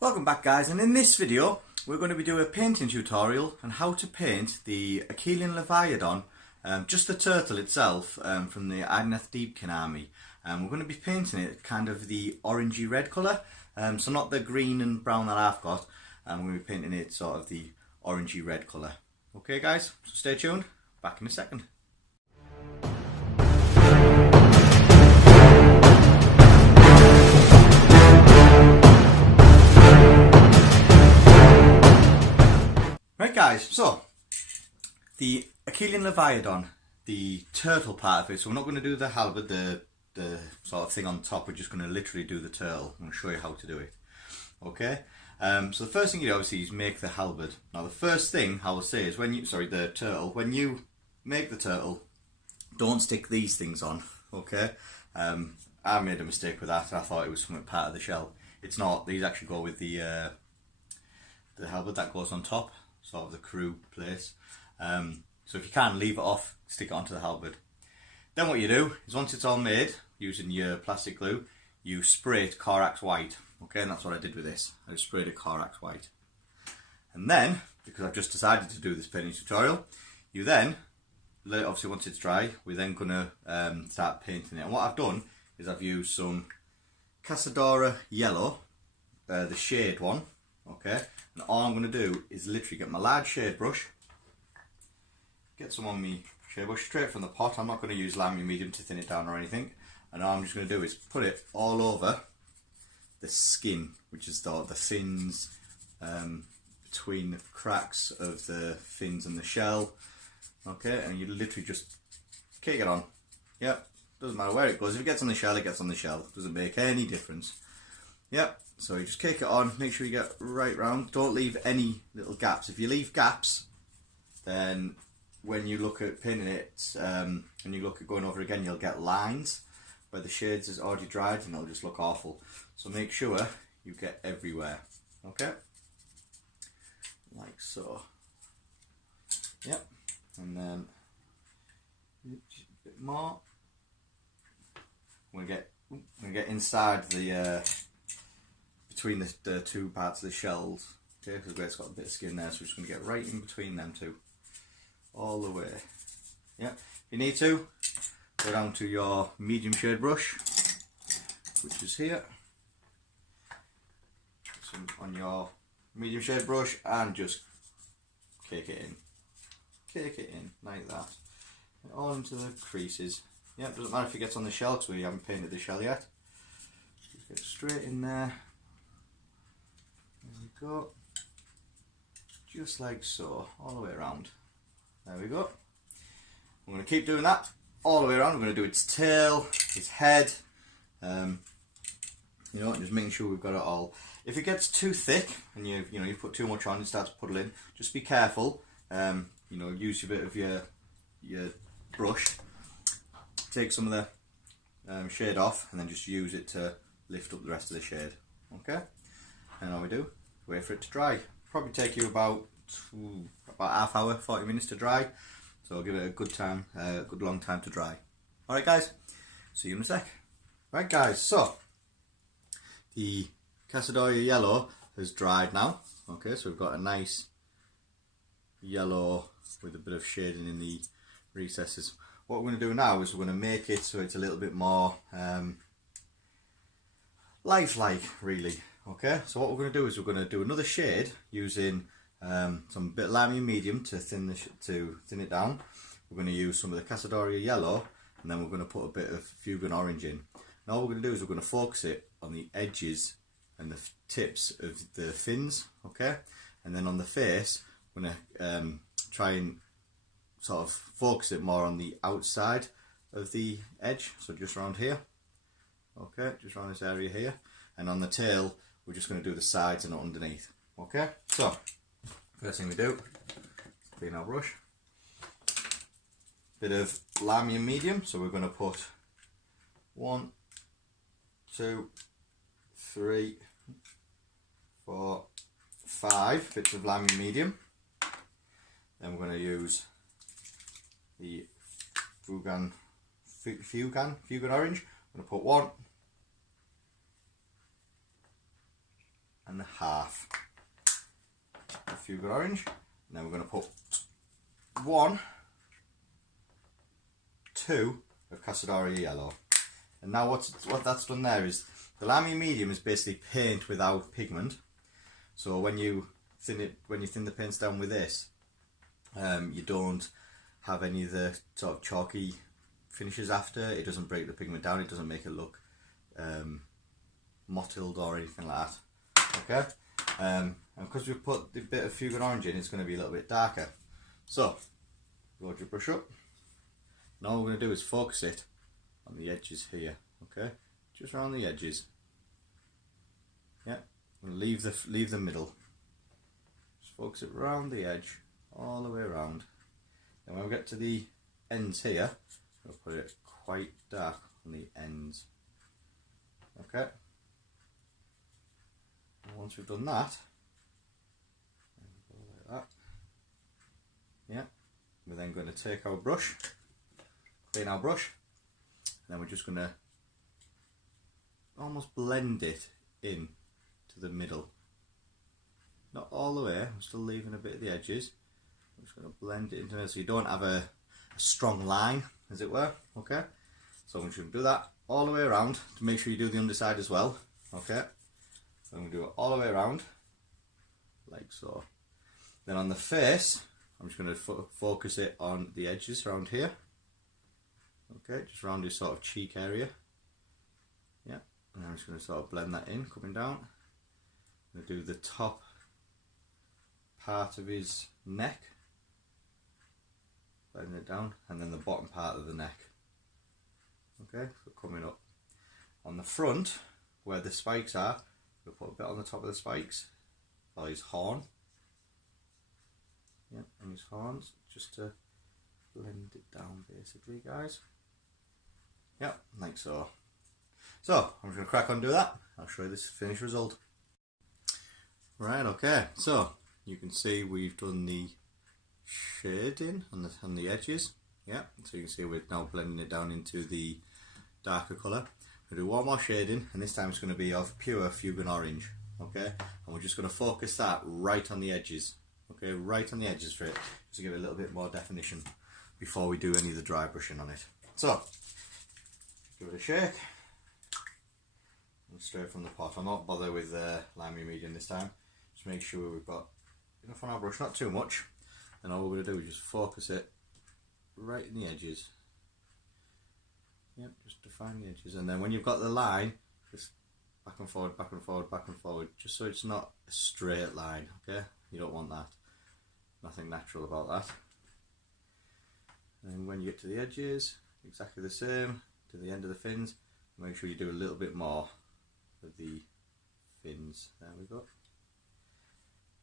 Welcome back guys, and in this video we're going to be doing a painting tutorial on how to paint the Akhelian Laviadon, just the turtle itself, from the Idoneth Deepkin army. We're going to be painting it kind of the orangey red colour, so not the green and brown that I've got. We're going to be painting it sort of the orangey red colour. Okay guys, so stay tuned, back in a second. Right guys, so the Akhelian Laviadon, the turtle part of it, so we're not going to do the halberd, the sort of thing on top, we're just going to literally do the turtle. I'm going to show you how to do it. Okay, so the first thing you do obviously is make the halberd. Now the first thing I will say is when you make the turtle, don't stick these things on, okay? I made a mistake with that. I thought it was something part of the shell. It's not. These actually go with the halberd that goes on top, sort of the crew place. So if you can, leave it off, stick it onto the halberd. Then what you do is once it's all made, using your plastic glue, you spray it Corax white. Okay, and that's what I did with this. I just sprayed it Corax white. And then, because I've just decided to do this painting tutorial, you then, obviously once it's dry, we're then going to start painting it. And what I've done is I've used some Casadora Yellow, the shade one, okay? And all I'm going to do is literally get my large shade brush, get some on my shade brush straight from the pot. I'm not going to use lamy medium to thin it down or anything. And all I'm just going to do is put it all over the skin, which is the fins, between the cracks of the fins and the shell. Okay, and you literally just cake it on. Yep, doesn't matter where it goes. If it gets on the shell, it gets on the shell. Doesn't make any difference. Yep, so you just cake it on, make sure you get right round. Don't leave any little gaps. If you leave gaps, then when you look at painting it, and you look at going over again, you'll get lines where the shades is already dried and it'll just look awful. So make sure you get everywhere, okay? Like so. Yep, and then a bit more. I'm gonna get inside the between the two parts of the shells, okay, because it's got a bit of skin there, so we're just going to get right in between them two, all the way. Yeah, if you need to, go down to your medium shade brush, which is here, put some on your medium shade brush and just cake it in like that, and all into the creases. Yeah, doesn't matter if it gets on the shell because we haven't painted the shell yet. Just get straight in there. There we go, just like so, all the way around. There we go. I'm going to keep doing that all the way around. I'm going to do its tail, its head, you know, and just making sure we've got it all. If it gets too thick and you put too much on, it starts puddling, just be careful. You know, use a bit of your brush, take some of the shade off, and then just use it to lift up the rest of the shade. Okay. And all we do, wait for it to dry. Probably take you about half hour, 40 minutes to dry. So I'll give it a good time, good long time to dry. Alright guys, see you in a sec. Right guys, so the Casadora Yellow has dried now. Okay, so we've got a nice yellow with a bit of shading in the recesses. What we're going to do now is we're going to make it so it's a little bit more lifelike, really. Okay, so what we're going to do is we're going to do another shade using some bit of lamy medium to thin it down. We're going to use some of the Casadora Yellow, and then we're going to put a bit of Fugan Orange in. Now what we're going to do is we're going to focus it on the edges and the tips of the fins, okay? And then on the face, we're going to try and sort of focus it more on the outside of the edge, so just around here, okay, just around this area here. And on the tail, we're just going to do the sides and not underneath. Okay, so first thing we do, clean our brush, bit of lamy and medium, so we're going to put 1, 2, 3, 4, 5 bits of lamy medium. Then we're going to use the Fugan Orange. I'm going to put 1, and a half of Fuchsia Orange. And then we're going to put 1, 2 of Cassiodaria Yellow. And now what that's done there is, the Lamy Medium is basically paint without pigment. So when you thin the paints down with this, you don't have any of the sort of chalky finishes after. It doesn't break the pigment down, it doesn't make it look mottled or anything like that. Okay? And because we've put the bit of Fuchsia Orange in, it's going to be a little bit darker. So, load your brush up. And all we're going to do is focus it on the edges here. Okay? Just around the edges. Yeah. And leave the middle. Just focus it around the edge, all the way around. And when we get to the ends here, we'll put it quite dark on the ends. Okay. And once we've done that, like that. Yeah. We're then going to take our brush, clean our brush, and then we're just going to almost blend it in to the middle. Not all the way, I'm still leaving a bit of the edges. I'm just going to blend it into it so you don't have a strong line, as it were. Okay, so I'm just going to do that all the way around to make sure you do the underside as well. Okay, so I'm going to do it all the way around, like so. Then on the face, I'm just going to focus it on the edges around here. Okay, just around this sort of cheek area. Yeah, and I'm just going to sort of blend that in, coming down. I'm going to do the top part of his neck, blending it down, and then the bottom part of the neck. Okay, so coming up. On the front, where the spikes are, we'll put a bit on the top of the spikes for his horn. Yeah, and his horns, just to blend it down basically, guys. Yeah, like so. So, I'm just going to crack on and do that. I'll show you this finished result. Right, okay, so you can see we've done the shading on the edges. Yeah, so you can see we're now blending it down into the darker colour. We'll do one more shading, and this time it's going to be of pure Fuchsia Orange. Okay, and we're just going to focus that right on the edges. Okay, right on the edges for it, just to give it a little bit more definition before we do any of the dry brushing on it. So, give it a shake. And straight from the pot. I'm not bothered with Lamy Medium this time. Just make sure we've got enough on our brush, not too much. And all we're going to do is just focus it right in the edges. Yep, just define the edges. And then when you've got the line, just back and forward, back and forward, back and forward, just so it's not a straight line, okay? You don't want that. Nothing natural about that. And when you get to the edges, exactly the same to the end of the fins. Make sure you do a little bit more of the fins. There we go.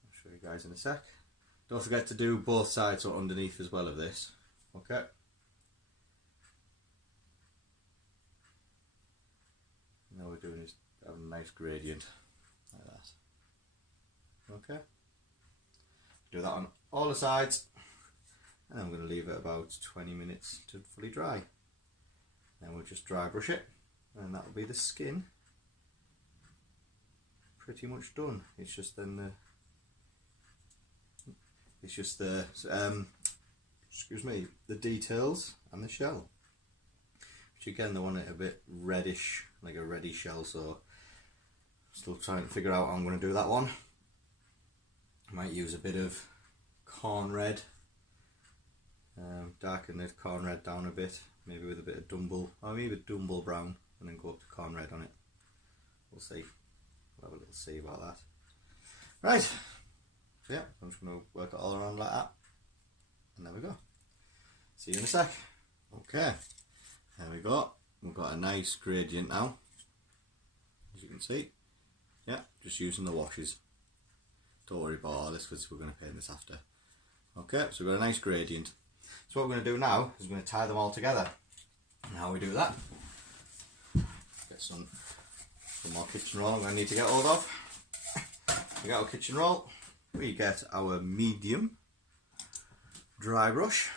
I'll show you guys in a sec. Don't forget to do both sides or underneath as well of this. Okay. Now we're doing is have a nice gradient like that. Okay. Do that on all the sides, and I'm going to leave it about 20 minutes to fully dry. Then we'll just dry brush it, and that'll be the skin pretty much done. It's just then the details and the shell, which again they want it a bit reddish, like a reddish shell, so still trying to figure out how I'm going to do that one. I might use a bit of corn red, darken the corn red down a bit, maybe with a bit of Dumble, or maybe Dumble brown, and then go up to corn red on it. We'll see. We'll have a little see about that. Right, so yeah, I'm just going to work it all around like that, and there we go. See you in a sec. Okay, there we go. We've got a nice gradient now, as you can see. Yeah, just using the washes. Don't worry about all this because we're going to paint this after. Okay, so we've got a nice gradient. So what we're going to do now is we're going to tie them all together. And how we do that? Get some more kitchen roll I'm going to need to get hold of. We get our kitchen roll. We get our medium dry brush.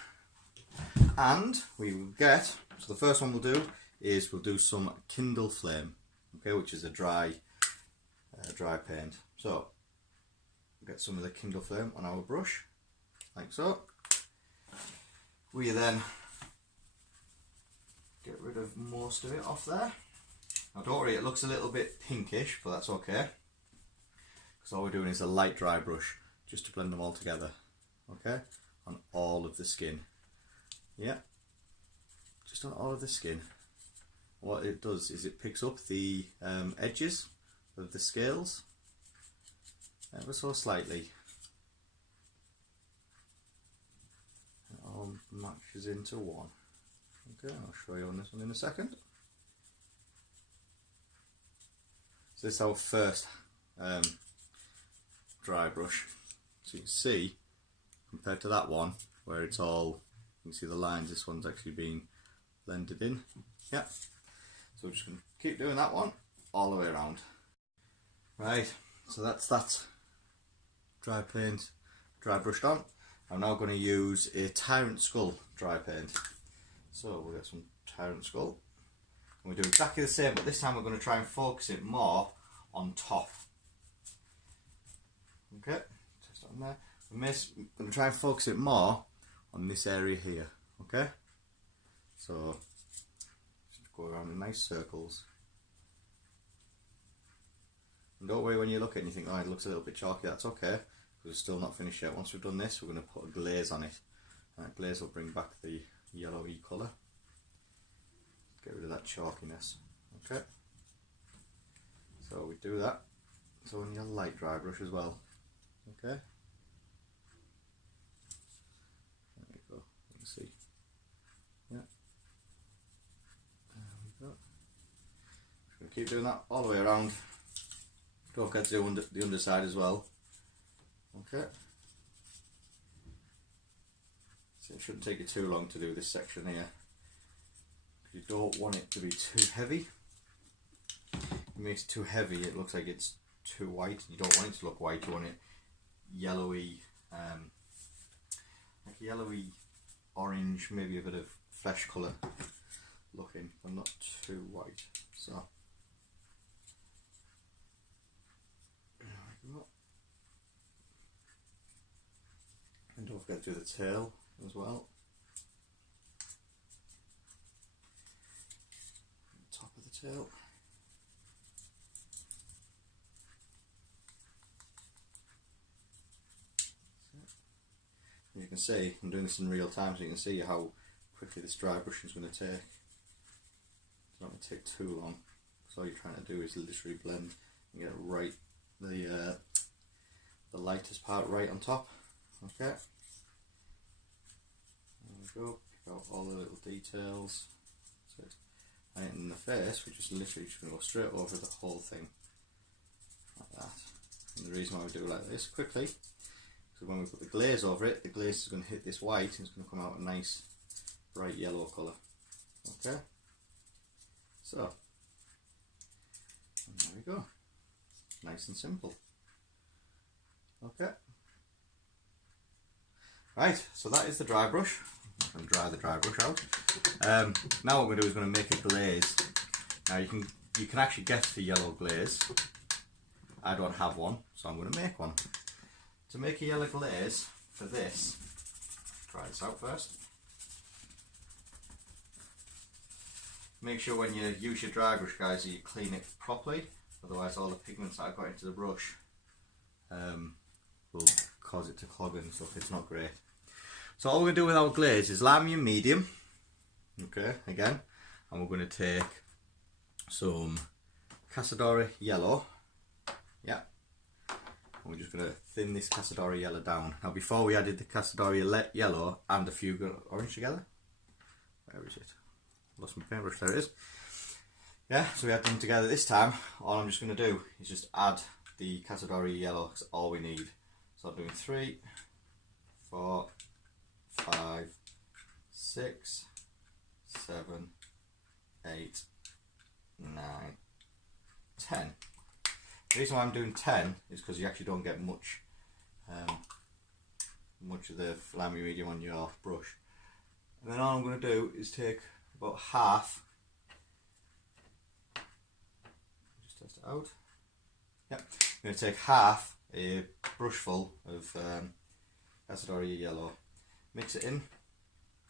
And we will get, so the first one we'll do is we'll do some Kindle Flame. Okay, which is a dry paint. So get some of the Kindle flame on our brush, like so. We then get rid of most of it off there. Now don't worry, it looks a little bit pinkish, but that's okay, because all we're doing is a light dry brush just to blend them all together, okay, on all of the skin. Yeah, just on all of the skin. What it does is it picks up the edges of the scales ever so slightly. It all matches into one. Okay, I'll show you on this one in a second. So this is our first dry brush. So you can see, compared to that one, where it's all, you can see the lines, this one's actually being blended in. Yeah. So we're just going to keep doing that one all the way around. Right, so that's that dry paint, dry brushed on. I'm now going to use a Tyrant Skull dry paint. So we'll get some Tyrant Skull. And we do exactly the same, but this time we're going to try and focus it more on top. Okay, just on there. We're going to try and focus it more on this area here. Okay, so just go around in nice circles. And don't worry when you look at anything, oh, it looks a little bit chalky, that's okay, because it's still not finished yet. Once we've done this, we're going to put a glaze on it. And that glaze will bring back the yellowy colour. Get rid of that chalkiness. Okay. So we do that. So on your light dry brush as well. Okay. There we go. You can see. Yeah. There we go. Just going to keep doing that all the way around. Don't forget to do the underside as well. Okay. So it shouldn't take you too long to do this section here. You don't want it to be too heavy. If it makes it too heavy, it looks like it's too white. You don't want it to look white. You want it yellowy, like yellowy orange, maybe a bit of flesh colour looking, but not too white. So there we go. And don't forget to do the tail as well. Top of the tail. As you can see, I'm doing this in real time, so you can see how quickly this dry brush is going to take. It's not going to take too long. So all you're trying to do is literally blend and get right the lightest part right on top. Okay. There we go. Pick out all the little details. That's it. And in the face, we're just literally just going to go straight over the whole thing, like that. And the reason why we do it like this quickly, because when we put the glaze over it, the glaze is going to hit this white and it's going to come out a nice bright yellow colour. Okay, so and there we go, nice and simple. Okay, right, so that is the dry brush. I'm going to dry the dry brush out. Now what we're going to do is going to make a glaze. Now you can actually get the yellow glaze. I don't have one, so I'm going to make one. To make a yellow glaze for this, try this out first. Make sure when you use your dry brush, guys, that you clean it properly. Otherwise, all the pigments that I've got into the brush will cause it to clog and stuff. It's not great. So all we're going to do with our glaze is lime medium, okay, again, and we're going to take some Casadora yellow, yeah, and we're just going to thin this Casadora yellow down. Now before we added the Casadora yellow and a few orange together, where is it? Lost my paintbrush, there it is. Yeah, so we add them together this time. All I'm just going to do is just add the Casadora yellow, that's all we need. So I'm doing 3, 4, 5, 6, 7, 8, 9, 10. The reason why I'm doing 10 is because you actually don't get much of the lime medium on your brush. And then all I'm going to do is take about half, just test it out. Yep, I'm going to take half a brushful of Acidoria yellow, mix it in.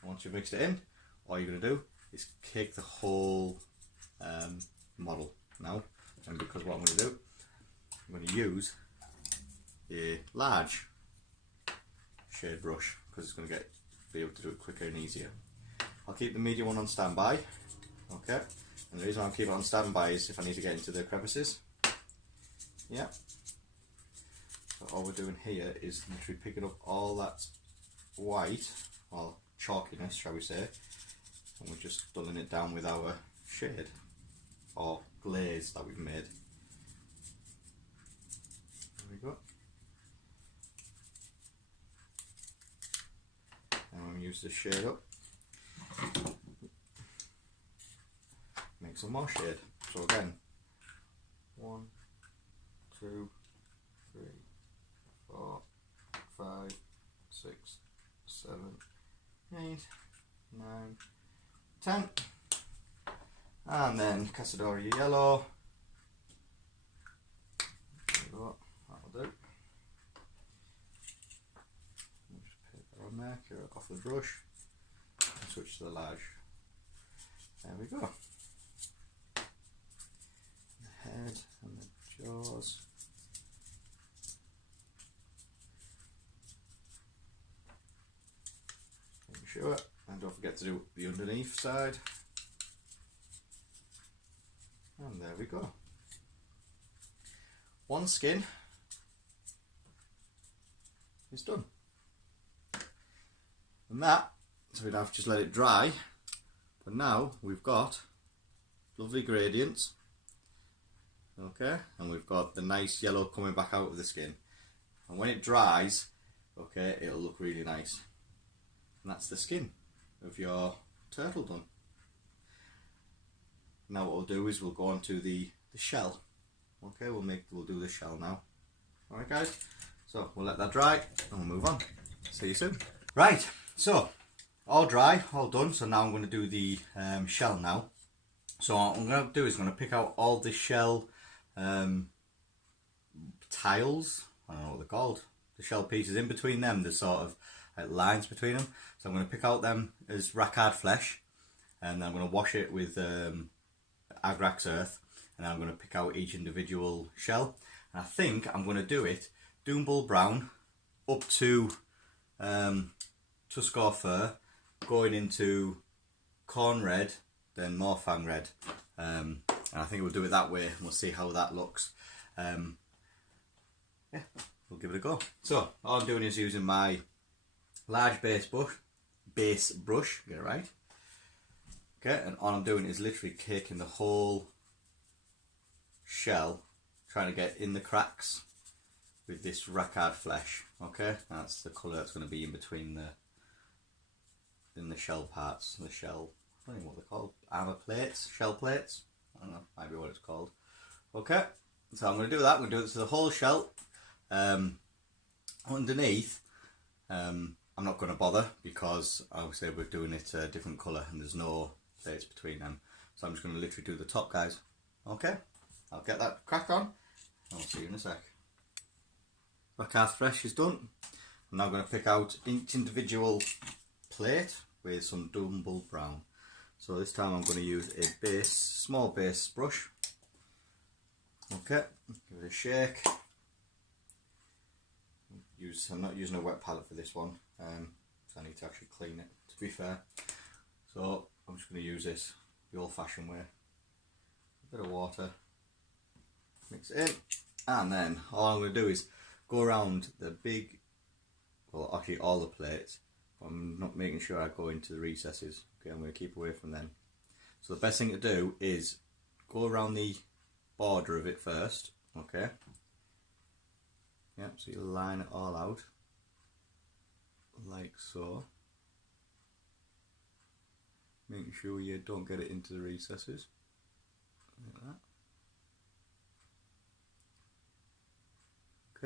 Once you've mixed it in, all you're going to do is cake the whole model now. And because what I'm going to do, I'm going to use a large shade brush because it's going to be able to do it quicker and easier. I'll keep the medium one on standby. Okay, and the reason I'll keep it on standby is if I need to get into the crevices. Yeah. So all we're doing here is literally picking up all that white, or chalkiness, shall we say, and we're just dulling it down with our shade or glaze that we've made. There we go. And I'm going to use the shade up. Make some more shade. So again, 1, 2, 3, 4, 5, 6, 7, 8, 9, 10. And then Cassadoria yellow. There we go, that'll do. Just put that on there, cure it off the brush, and switch to the large. There we go. The head and the jaws. Make sure, and don't forget to do the underneath side. And there we go. One skin is done. And that, so we'd have to just let it dry. But now we've got lovely gradients. Okay, and we've got the nice yellow coming back out of the skin. And when it dries, okay, it'll look really nice. And that's the skin of your turtle done. Now what we'll do is we'll go on to the shell. Okay, we'll do the shell now. Alright guys, so we'll let that dry and we'll move on. See you soon. Right, so all dry, all done. So now I'm going to do the shell now. So what I'm going to do is I'm going to pick out all the shell tiles, I don't know what they're called, the shell pieces. In between them there's sort of like lines between them. So I'm going to pick out them as rack-hard flesh, and then I'm going to wash it with Agrax earth, and I'm going to pick out each individual shell. And I think I'm going to do it Doombull brown up to Tuscar fur, going into corn red, then Morfang red, and I think we'll do it that way and we'll see how that looks. Yeah, we'll give it a go. So all I'm doing is using my large base brush, get it right. Okay, and all I'm doing is literally caking the whole shell, trying to get in the cracks with this rack-hard flesh. Okay, that's the colour that's going to be in between the shell parts, the shell, I don't know what they're called, armour plates, shell plates, I don't know, might be what it's called. Okay, so I'm going to do that. I'm going to do it to the whole shell. Underneath, I'm not going to bother because obviously we're doing it a different colour and there's no plates between them. So I'm just going to literally do the top, guys. Okay, I'll get that crack on. I'll see you in a sec. Rack-hard flesh is done. I'm now going to pick out each individual plate with some Doombull brown. So this time I'm going to use a small base brush. Okay, give it a shake. I'm not using a wet palette for this one, so I need to actually clean it, to be fair. So I'm just going to use this the old-fashioned way. A bit of water, mix it in, and then all I'm going to do is go around the big, well actually all the plates. I'm not making sure I go into the recesses. Okay, I'm going to keep away from them. So the best thing to do is go around the border of it first. Okay. Yep, so you line it all out like so. Making sure you don't get it into the recesses. Like that.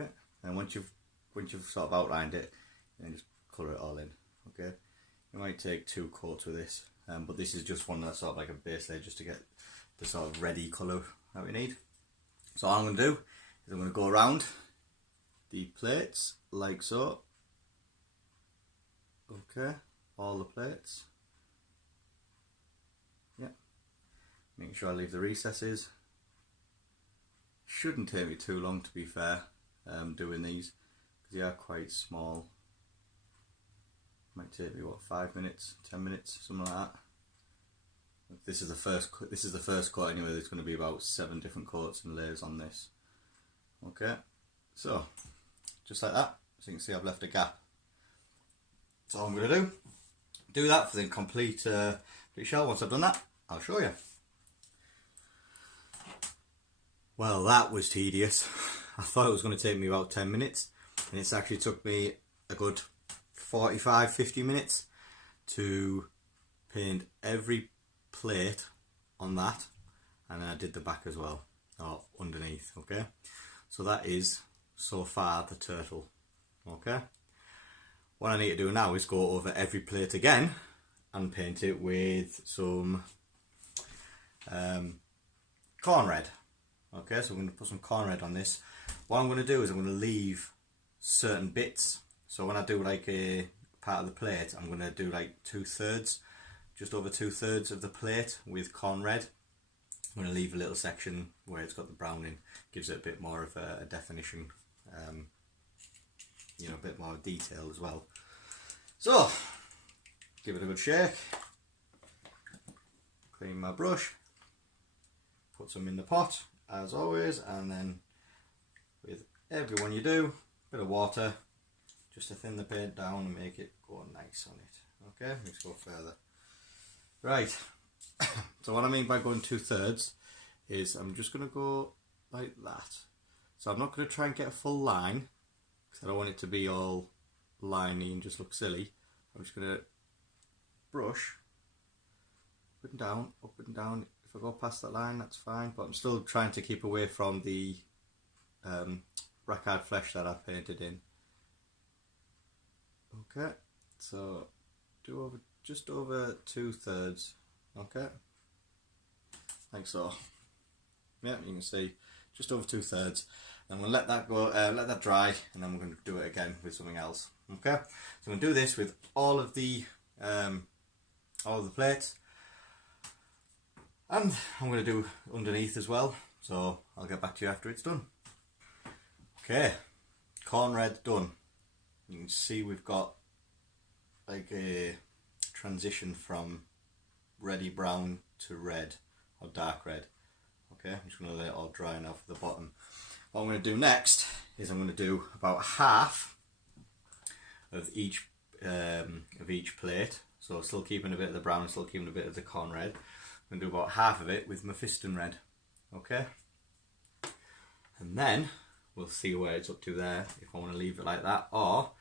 Okay, and once you've sort of outlined it, then just colour it all in. Okay, you might take 2 coats with this, but this is just one that's sort of like a base layer just to get the sort of ready colour that we need. So all I'm going to do is I'm going to go around the plates like so. Okay, all the plates. Yeah, making sure I leave the recesses. Shouldn't take me too long, to be fair, doing these, because they are quite small. Might take me what, 5 minutes, 10 minutes, something like that. This is the first coat anyway. There's going to be about 7 different coats and layers on this. Okay, so just like that. So you can see I've left a gap. That's all I'm going to do that for the complete shell. Once I've done that, I'll show you. Well, that was tedious. I thought it was going to take me about 10 minutes, and it's actually took me a good 45-50 minutes to paint every plate on that, and then I did the back as well, or underneath. Okay, so that is so far the turtle. Okay, what I need to do now is go over every plate again and paint it with some corn red. Okay, so I'm going to put some corn red on this. What I'm going to do is I'm going to leave certain bits. So when I do like a part of the plate, I'm going to do like 2/3, just over 2/3 of the plate with corn red. I'm going to leave a little section where it's got the brown in, gives it a bit more of a definition, you know, a bit more detail as well. So, give it a good shake, clean my brush, put some in the pot as always, and then with every one you do, a bit of water just to thin the paint down and make it go nice on it. Okay, let's go further. Right, so what I mean by going 2/3 is I'm just going to go like that. So I'm not going to try and get a full line, because I don't want it to be all liney and just look silly. I'm just going to brush up and down, up and down. If I go past that line, that's fine, but I'm still trying to keep away from the Bracard flesh that I painted in. Okay, so do over, just over 2/3. Okay, like so. Yeah, you can see just over 2/3. And we'll let that go, let that dry, and then we're going to do it again with something else. Okay, so I'm going to do this with all of the plates, and I'm going to do underneath as well. So I'll get back to you after it's done. Okay, corn red done. You can see we've got like a transition from reddy brown to red or dark red. Okay, I'm just going to let it all dry now for the bottom. What I'm going to do next is I'm going to do about half of each plate. So still keeping a bit of the brown, still keeping a bit of the corn red. I'm going to do about half of it with Mephiston red. Okay, and then we'll see where it's up to there, if I want to leave it like that, or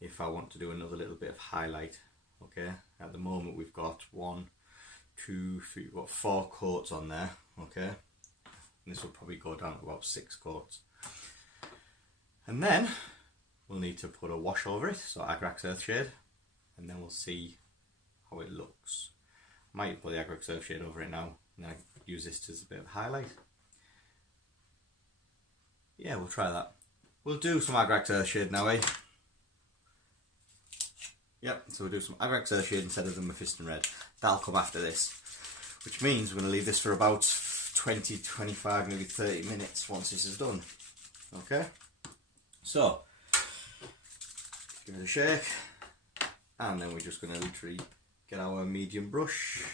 if I want to do another little bit of highlight. Okay, at the moment we've got 1, 2, 3, we've got 4 coats on there. Okay, and this will probably go down to about 6 coats. And then we'll need to put a wash over it, so Agrax Earthshade, and then we'll see how it looks. I might put the Agrax Earthshade over it now, and then I can use this as a bit of highlight. Yeah, we'll try that. We'll do some Agrax Earthshade now, eh? Yep, so we'll do some Agrax Earthshade instead of the Mephiston red. That'll come after this, which means we're going to leave this for about 20, 25, maybe 30 minutes once this is done. Okay, so give it a shake, and then we're just going to literally get our medium brush,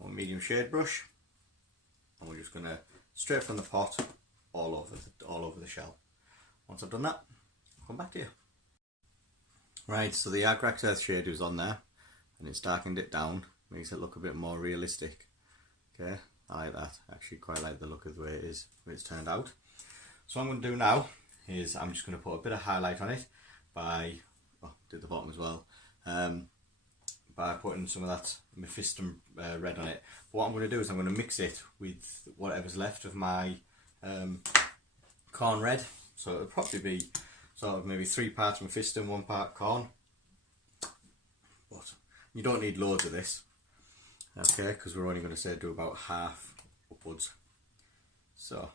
or medium shade brush, and we're just going to straight from the pot all over the shell. Once I've done that, I'll come back to you. Right, so the Agrax Earthshade was on there, and it's darkened it down, makes it look a bit more realistic. Okay, I like that. I actually quite like the look of the way it is, the way it's turned out. So what I'm going to do now is I'm just going to put a bit of highlight on it by, do the bottom as well, by putting some of that Mephiston red on it. But what I'm going to do is I'm going to mix it with whatever's left of my corn red. So it'll probably be sort of maybe 3 parts Mephiston, 1 part corn. But you don't need loads of this, okay, because we're only going to say do about half upwards. So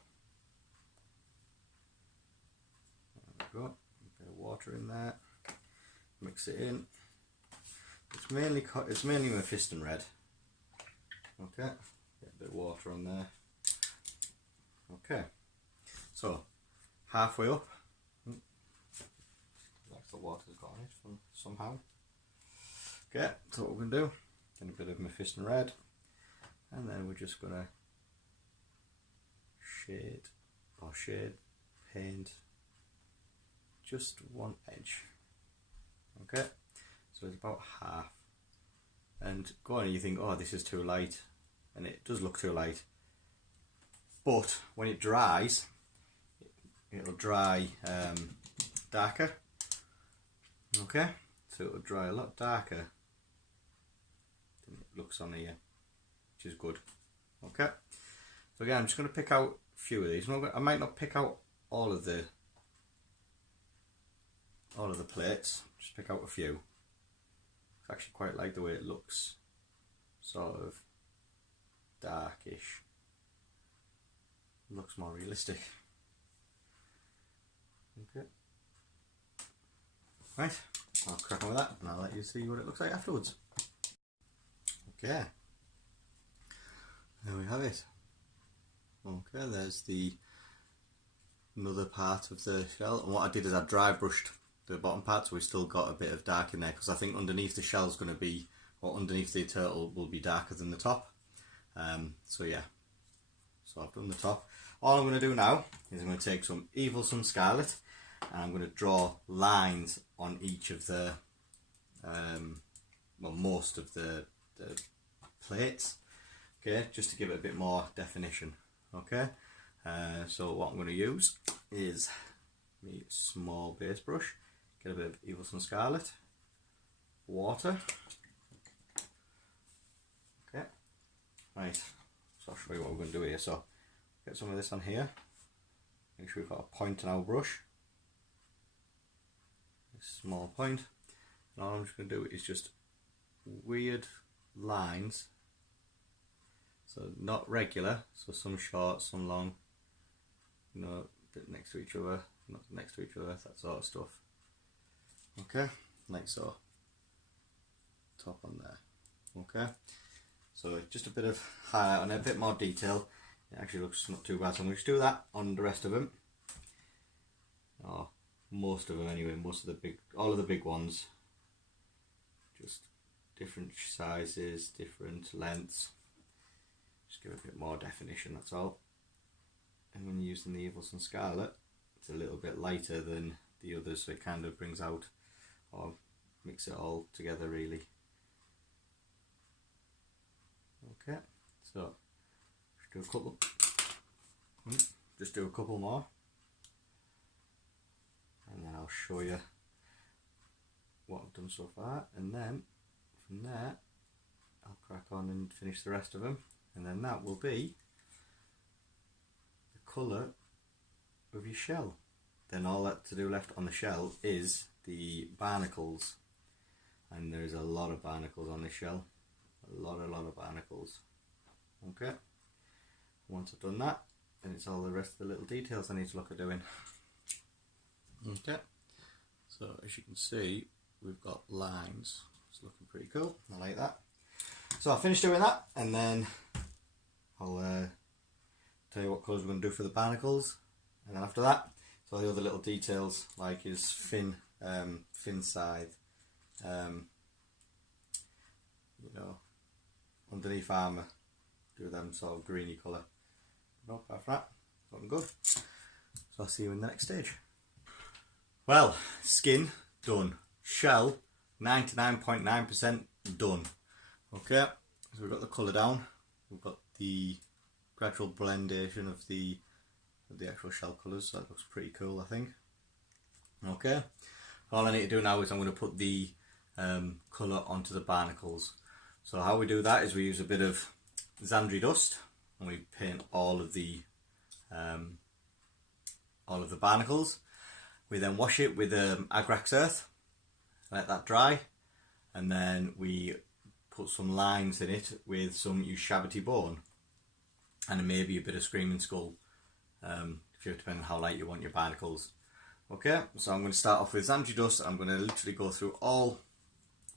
we go. A bit of water in there. Mix it in. It's mainly Mephiston red. Okay. Get a bit of water on there. Okay. So halfway up. Like the water's got on it from somehow. Okay, so what we're going to do, get a bit of Mephiston red, and then we're just going to paint just one edge. Okay, so it's about half. And go on, you think, oh, this is too light, and it does look too light. But when it dries, it'll dry darker. Okay, so it'll dry a lot darker than it looks on here, which is good. Okay, so again, I'm just going to pick out a few of these. I might not pick out all of the plates. Just pick out a few. I actually quite like the way it looks, sort of darkish. It looks more realistic. Okay. Right, I'll crack on with that and I'll let you see what it looks like afterwards. Okay, there we have it. Okay, there's another part of the shell, and what I did is I dry brushed the bottom part, so we've still got a bit of dark in there, because I think underneath the shell is going to be, or underneath the turtle will be darker than the top. So yeah, so I've done the top. All I'm going to do now is I'm going to take some Evil Sun Scarlet, and I'm going to draw lines on each of the, well, most of the plates, okay, just to give it a bit more definition. Okay, so what I'm going to use is my small base brush, get a bit of Evil Sun Scarlet, water. Okay, right, so I'll show you what we're going to do here. So get some of this on here, make sure we've got a point on our brush. Small point, and all I'm just going to do is just weird lines, so not regular, so some short, some long, you know, a bit next to each other, not next to each other, that sort of stuff. Okay, like so, top on there. Okay, so just a bit of highlight on it, a bit more detail. It actually looks not too bad, so I'm going to do that on the rest of them. Oh, most of them anyway, all of the big ones, just different sizes, different lengths, just give it a bit more definition, that's all. And when you're using the Evil Sun Scarlet, it's a little bit lighter than the others, so it kind of brings out, or mix it all together really. Okay, so just do a couple more. And then I'll show you what I've done so far, and then from there I'll crack on and finish the rest of them, and then that will be the colour of your shell. Then all that to do left on the shell is the barnacles, and there's a lot of barnacles on this shell, a lot of barnacles. Okay, once I've done that, then it's all the rest of the little details I need to look at doing. Okay, so as you can see, we've got lines. It's looking pretty cool. I like that. So I'll finish doing that, and then I'll tell you what colours we're going to do for the barnacles, and then after that, so all the other little details like his fin side, you know, underneath armour, do them sort of greeny colour. No, apart from that, looking good. So I'll see you in the next stage. Well, skin done, shell 99.9% done. Okay, so we've got the colour down, we've got the gradual blendation of the actual shell colours, so that looks pretty cool, I think. Okay, all I need to do now is I'm going to put the colour onto the barnacles. So how we do that is we use a bit of Zandri dust, and we paint all of the barnacles. We then wash it with Agrax earth, let that dry, and then we put some lines in it with some Ushabti bone, and maybe a bit of Screaming Skull, if you depending on how light you want your barnacles. Okay, so I'm going to start off with Zandri Dust. I'm going to literally go through all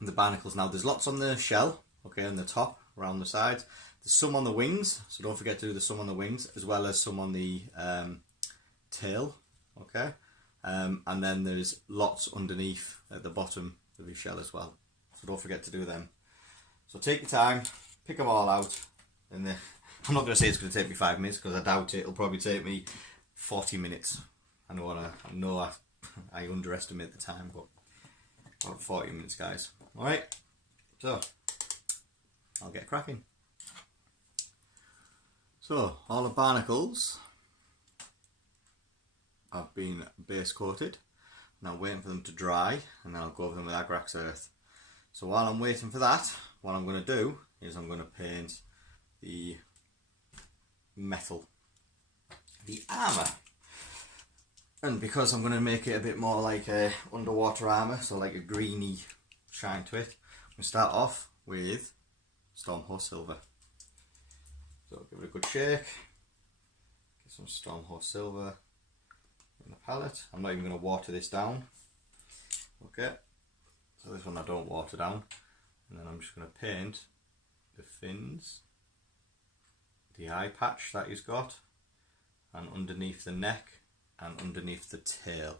the barnacles. Now there's lots on the shell, okay, on the top, around the sides. There's some on the wings, so don't forget to do the some on the wings, as well as some on the tail, okay. And then there's lots underneath at the bottom of your shell as well, so don't forget to do them. So take your time, pick them all out, and I'm not going to say it's going to take me 5 minutes, because I doubt it. It'll probably take me 40 minutes. I know I underestimate the time, but about 40 minutes, guys. Alright, so I'll get cracking. So all the barnacles have been base coated. Now waiting for them to dry, and then I'll go over them with Agrax Earth. So while I'm waiting for that, what I'm going to do is I'm going to paint the metal, the armour. And because I'm going to make it a bit more like a underwater armour, so like a greeny shine to it, I'm going to start off with Stormhorse Silver. So give it a good shake, get some Stormhorse Silver in the palette. I'm not even going to water this down. Okay, so this one I don't water down. And then I'm just going to paint the fins, the eye patch that he's got, and underneath the neck, and underneath the tail.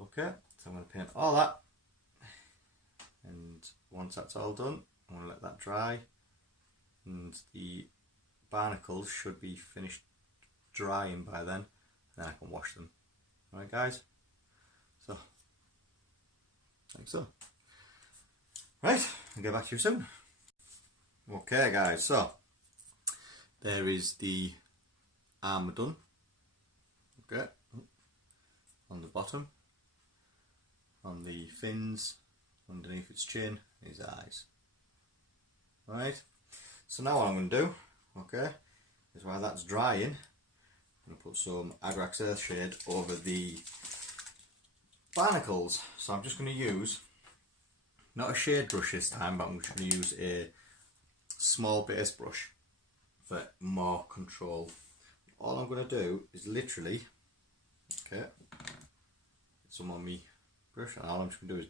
Okay, so I'm going to paint all that, and once that's all done, I'm going to let that dry, and the barnacles should be finished drying by then, and then I can wash them. Alright guys, so like so. Right, I'll get back to you soon. Okay guys, so there is the armour done. Okay, on the bottom, on the fins, underneath its chin, his eyes. Right, so now what I'm going to do, okay, is while that's drying, I'm going to put some Agrax Earth shade over the barnacles. So I'm just going to use, not a shade brush this time, but I'm just going to use a small base brush for more control. All I'm going to do is literally, okay, get some on me brush, and all I'm just going to do is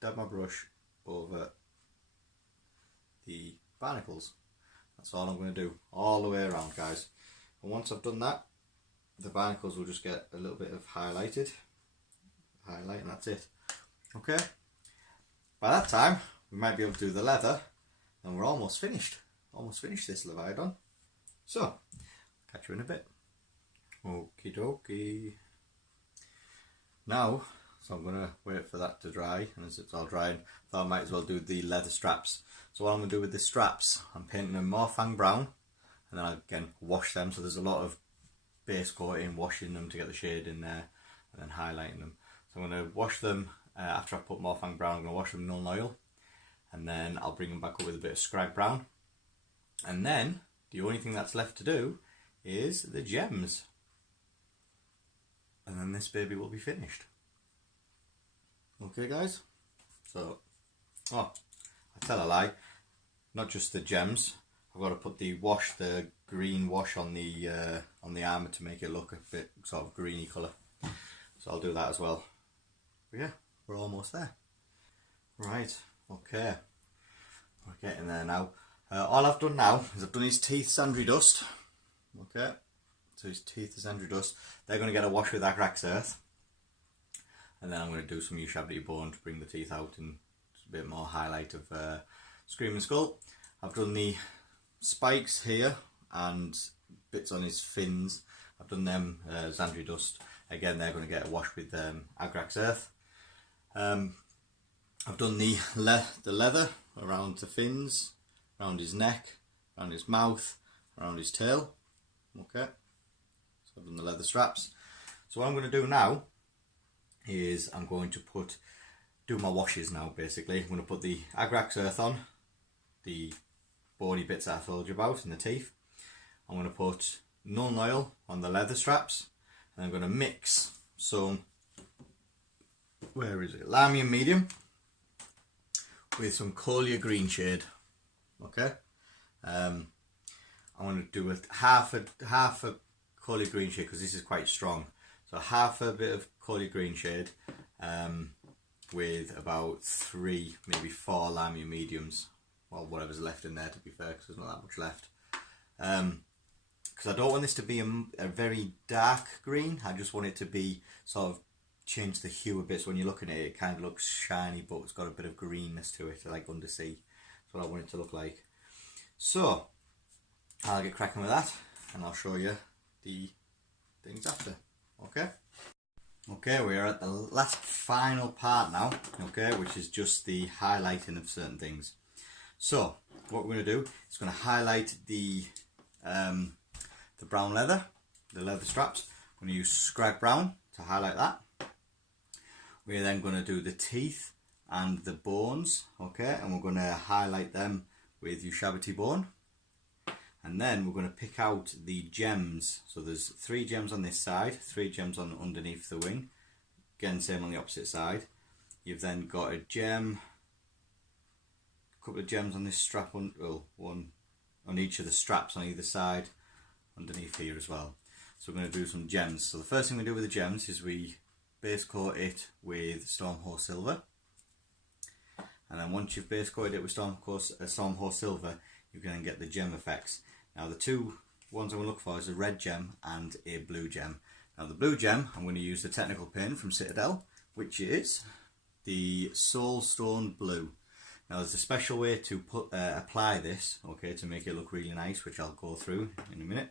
dab my brush over the barnacles. That's all I'm going to do, all the way around, guys. And once I've done that, the barnacles will just get a little bit of highlight, and that's it. Okay, by that time we might be able to do the leather, and we're almost finished this Laviadon. So catch you in a bit. Okie dokie. Now, so I'm going to wait for that to dry, and as it's all drying, I thought I might as well do the leather straps. So what I'm going to do with the straps, I'm painting them Morfang brown, and then I again wash them, so there's a lot of base coating, washing them to get the shade in there, and then highlighting them. So I'm going to wash them, after I put Morfang brown, I'm going to wash them in Null Oil, and then I'll bring them back up with a bit of Scrag brown. And then, the only thing that's left to do is the gems. And then this baby will be finished. Okay guys, so, oh, I tell a lie, not just the gems, I've got to put the green wash on the armour to make it look a bit sort of greeny colour. So I'll do that as well. But yeah, we're almost there. Right, okay, we're getting there now. All I've done now is I've done his teeth Zandri Dust. Okay, so his teeth is Zandri Dust. They're going to get a wash with Agrax Earth. And then I'm going to do some Ushabti Bone to bring the teeth out and just a bit more highlight of Screaming Skull. I've done the spikes here and bits on his fins. I've done them Zandri Dust. Again, they're going to get a wash with Agrax Earth. I've done the leather around the fins, around his neck, around his mouth, around his tail. Okay, so I've done the leather straps. So what I'm going to do now is I'm going to do my washes now. Basically, I'm going to put the Agrax Earth on, the bony bits that I told you about, and the teeth. I'm going to put Null Oil on the leather straps, and I'm going to mix some, where is it, Lamian Medium with some Colia Green shade. Okay, I'm going to do half a Colia Green shade because this is quite strong. So half a bit of Coley green shade, with about 3, maybe 4 Lamia mediums. Well, whatever's left in there, to be fair, because there's not that much left. Because I don't want this to be a very dark green. I just want it to be sort of change the hue a bit, so when you're looking at it, it kind of looks shiny, but it's got a bit of greenness to it, like undersea. That's what I want it to look like. So I'll get cracking with that, and I'll show you the things after. Okay, we're at the last final part now, okay, which is just the highlighting of certain things. So what we're going to do is going to highlight the brown leather, the leather straps. I'm going to use Scrag Brown to highlight that. We're then going to do the teeth and the bones, okay, and we're going to highlight them with Ushabti Bone. And then we're going to pick out the gems. So there's 3 gems on this side, 3 gems on underneath the wing. Again, same on the opposite side. You've then got a gem, a couple of gems on this strap, one on each of the straps on either side, underneath here as well. So we're going to do some gems. So the first thing we do with the gems is we base coat it with Stormhorse Silver. And then once you've base coated it with Stormhorse Silver, you can then get the gem effects. Now the 2 ones I'm going to look for is a red gem and a blue gem. Now the blue gem, I'm going to use the technical paint from Citadel, which is the Soulstone Blue. Now there's a special way to apply this, okay, to make it look really nice, which I'll go through in a minute.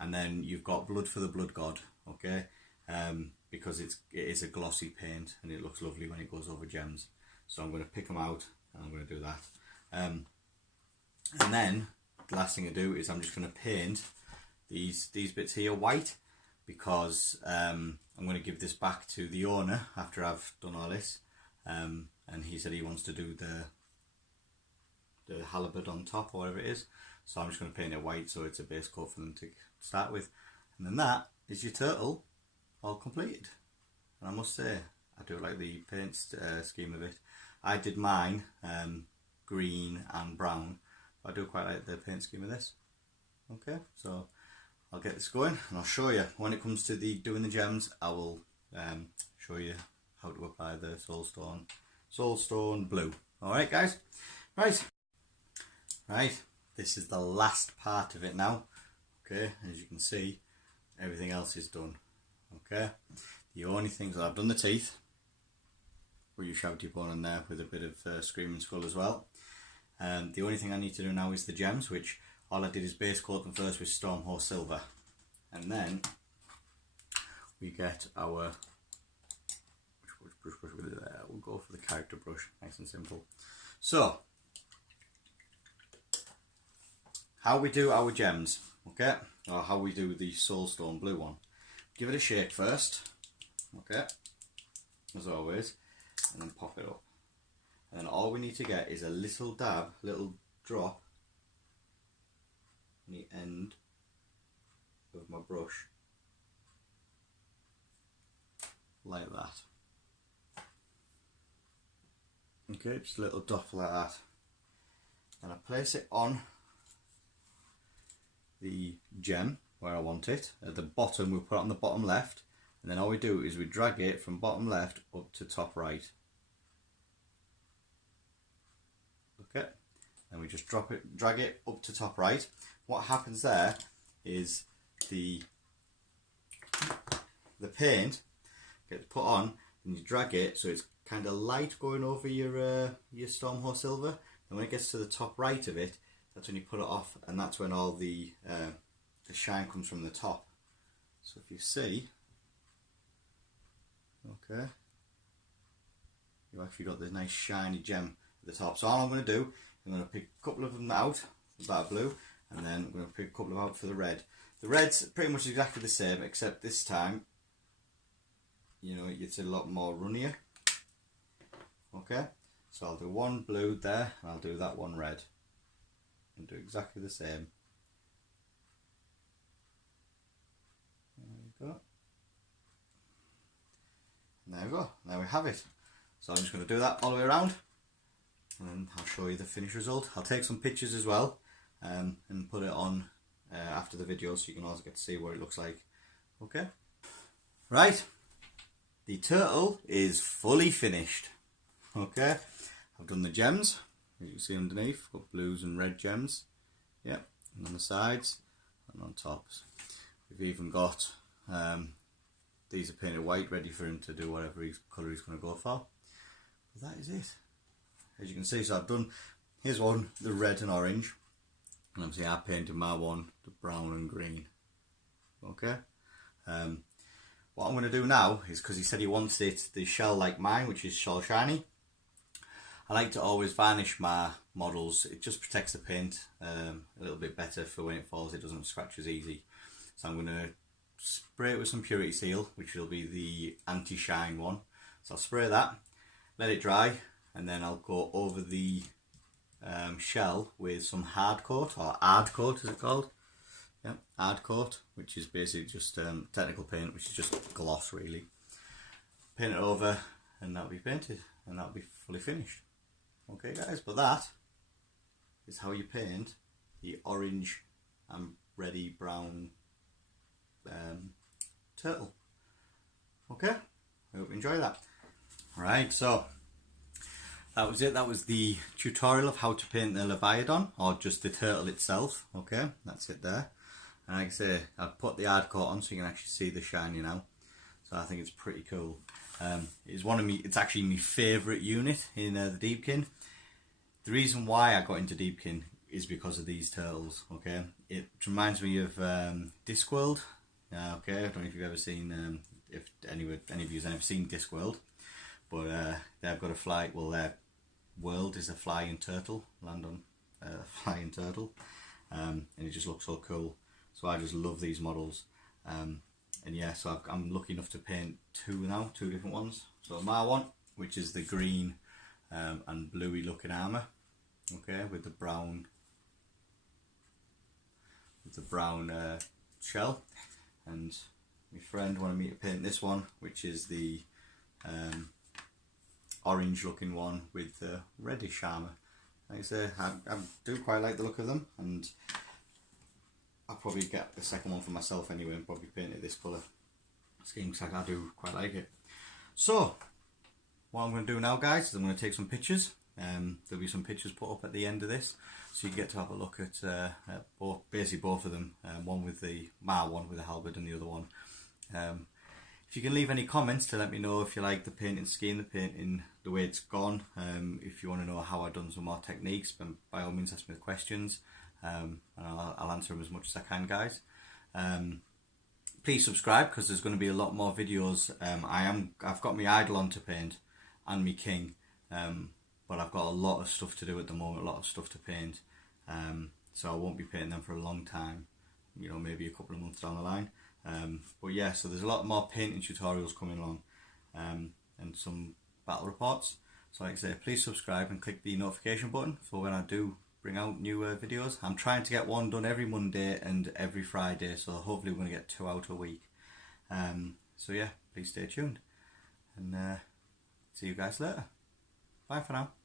And then you've got Blood for the Blood God, okay, because it is a glossy paint and it looks lovely when it goes over gems. So I'm going to pick them out and I'm going to do that. And then the last thing I do is I'm just going to paint these bits here white, because I'm going to give this back to the owner after I've done all this, and he said he wants to do the halibut on top or whatever it is, so I'm just going to paint it white so it's a base coat for them to start with. And then that is your turtle all completed. And I must say, I do like the paint scheme of it. I did mine green and brown. I do quite like the paint scheme of this. Okay, so I'll get this going and I'll show you when it comes to doing the gems. I will show you how to apply the Soulstone Blue. Alright guys, right, this is the last part of it now. Okay, as you can see, everything else is done. Okay, the only things that I've done the teeth, put your Ushabti Bone in there with a bit of Screaming Skull as well. The only thing I need to do now is the gems, which all I did is base coat them first with Stormhorse Silver. And then we get our, which brush will we do there? We'll go for the character brush, nice and simple. So, how we do our gems, okay, or how we do the Soulstone Blue one. Give it a shake first, okay, as always, and then pop it up. And then all we need to get is a little dab, little drop on the end of my brush, like that. Okay, just a little dot like that. And I place it on the gem where I want it. At the bottom, we'll put it on the bottom left, and then all we do is we drag it from bottom left up to top right. Okay, and we just drag it up to top right. What happens there is the paint gets put on, and you drag it so it's kind of light going over your Stormhorse Silver. And when it gets to the top right of it, that's when you put it off, and that's when all the shine comes from the top. So if you see, okay, you've actually got this nice shiny gem at the top. So all I'm going to do, I'm going to pick a couple of them out, that blue, and then I'm going to pick a couple of out for the red. The red's pretty much exactly the same, except this time, you know, it's a lot more runnier. Okay, so I'll do one blue there, and I'll do that one red, and do exactly the same. There we go. And there we go. There we have it. So I'm just going to do that all the way around, and then I'll show you the finished result. I'll take some pictures as well, and put it on after the video, so you can also get to see what it looks like. Okay. Right. the turtle is fully finished. Okay, I've done the gems, as you can see underneath, got blues and red gems. Yep, and on the sides and on tops. We've even got, these are painted white, ready for him to do whatever colour he's going to go for. But that is it. As you can see, so I've done, here's one, the red and orange. And obviously I painted my one, the brown and green. Okay. What I'm going to do now is, because he said he wants it the shell like mine, which is shell shiny. I like to always varnish my models. It just protects the paint a little bit better for when it falls. It doesn't scratch as easy. So I'm going to spray it with some Purity Seal, which will be the anti-shine one. So I'll spray that, let it dry, and then I'll go over the shell with some hard coat, or hard coat is it called? Yeah, hard coat, which is basically just technical paint, which is just gloss really. Paint it over and that'll be painted and that'll be fully finished. Okay guys, but that is how you paint the orange and reddy brown turtle. Okay, I hope you enjoy that. Right, so that was it. That was the tutorial of how to paint the Laviadon, or just the turtle itself. Okay, that's it there. And like I say, I've put the hard coat on so you can actually see the shiny now. So I think it's pretty cool. It's actually my favourite unit in the Deepkin. The reason why I got into Deepkin is because of these turtles. Okay, it reminds me of Discworld. Okay, I don't know if you've ever seen, if any of you have ever seen Discworld, but they've got a fly. Well, their world is a flying turtle, land on a flying turtle, and it just looks so cool. So I just love these models, and yeah, so I'm lucky enough to paint two different ones. So my one, which is the green and bluey looking armour, okay, with the brown shell, and my friend wanted me to paint this one, which is the orange looking one with the reddish armour. Like I say, I do quite like the look of them, and I'll probably get the second one for myself anyway and probably paint it this colour scheme, because I do quite like it. So what I'm going to do now guys is I'm going to take some pictures. There'll be some pictures put up at the end of this, so you get to have a look at basically both of them, one with my one with the halberd and the other one. If you can leave any comments to let me know if you like the painting scheme, the painting, the way it's gone. If you want to know how I've done some more techniques, then by all means ask me the questions, and I'll answer them as much as I can guys. Please subscribe, because there's going to be a lot more videos. I've got my Eidolon to paint and my king, but I've got a lot of stuff to do at the moment, a lot of stuff to paint, so I won't be painting them for a long time, you know, maybe a couple of months down the line. But yeah, so there's a lot more painting tutorials coming along, and some battle reports. So like I say, please subscribe and click the notification button for when I do bring out new videos. I'm trying to get one done every Monday and every Friday, so hopefully we're going to get 2 out a week. So yeah, please stay tuned, and see you guys later. Bye for now.